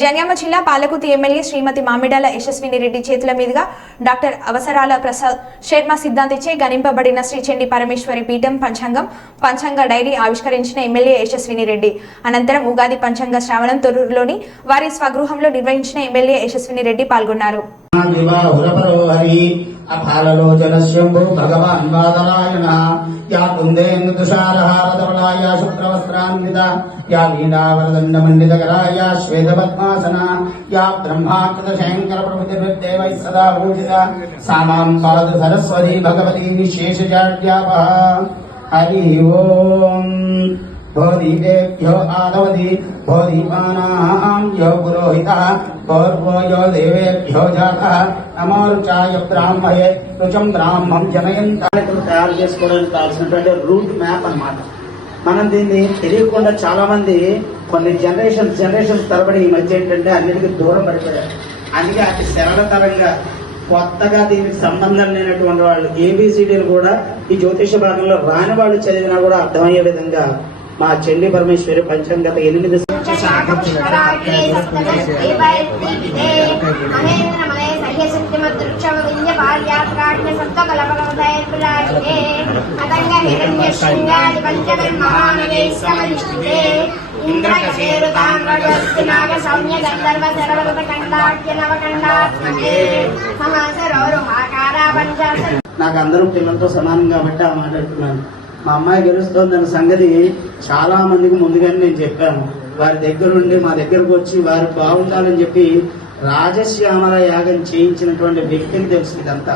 జన్యామ జిల్లా పాలకుర్తి ఎమ్మెల్యే శ్రీమతి మామిడాల యశస్విని రెడ్డి చేతుల మీదుగా డాక్టర్ అవసరాల ప్రసాద్ శర్మ సిద్ధాంతిచే గణింపబడిన శ్రీ చండి పరమేశ్వరి పీఠం పంచాంగ డైరీ ఆవిష్కరించిన ఎమ్మెల్యే యశస్విని రెడ్డి. అనంతరం ఉగాది పంచాంగ శ్రావణం తొర్రూరులోని వారి స్వగృహంలో నిర్వహించిన ఎమ్మెల్యే యశస్విని రెడ్డి పాల్గొన్నారు. అపాలలోచనశ్యంభో భగవాన్ వాదరాయణ యా కుందేందుషారహారధవళాయ శుక్రవస్త్రాన్విత యా వీణావరదండమండితకరాయ శ్వేతపద్మాసన యా బ్రహ్మాకృత శంకర ప్రభుతిర్దేవై సదా పూజిత సామాం పాదు సరస్వతి భగవతి విశేషజాడ్యాపః. హరి ఓం. భోదీపేభ్యో ఆదవతి భోదీపానాం యో పురోహితః పూర్వో యో దేవేభ్యో జాతః నమో రుచాయ బ్రాహ్మయే రుచం బ్రాహ్మం జనయంత. తయారు చేసుకోవడానికి కావాల్సినటువంటి రూట్ మ్యాప్ అన్నమాట. మనం దీన్ని తెలియకుండా చాలా మంది కొన్ని జనరేషన్స్ తరబడి ఈ మధ్య ఏంటంటే అన్నిటికీ దూరం పడిపోయారు. అందుకే అతి సరళతరంగా కొత్తగా దీనికి సంబంధం లేనటువంటి వాళ్ళు ఏబిసిడీలు కూడా ఈ జ్యోతిష భాగంలో రాని వాళ్ళు చదివినా కూడా అర్థమయ్యే విధంగా మా చండి పరమేశ్వరి పంచాంగత 8 నాకు అందరూ పిల్లలతో సమానం కాబట్టి ఆ మాట్లాడుతున్నాను. మా అమ్మాయి గెలుస్తోందన్న సంగతి చాలా మందికి ముందుగానే నేను చెప్పాను. వారి దగ్గర నుండి మా దగ్గరకు వచ్చి వారు బాగుండాలని చెప్పి రాజశ్యామల యాగం చేయించినటువంటి వ్యక్తిని తెలుసు ఇదంతా.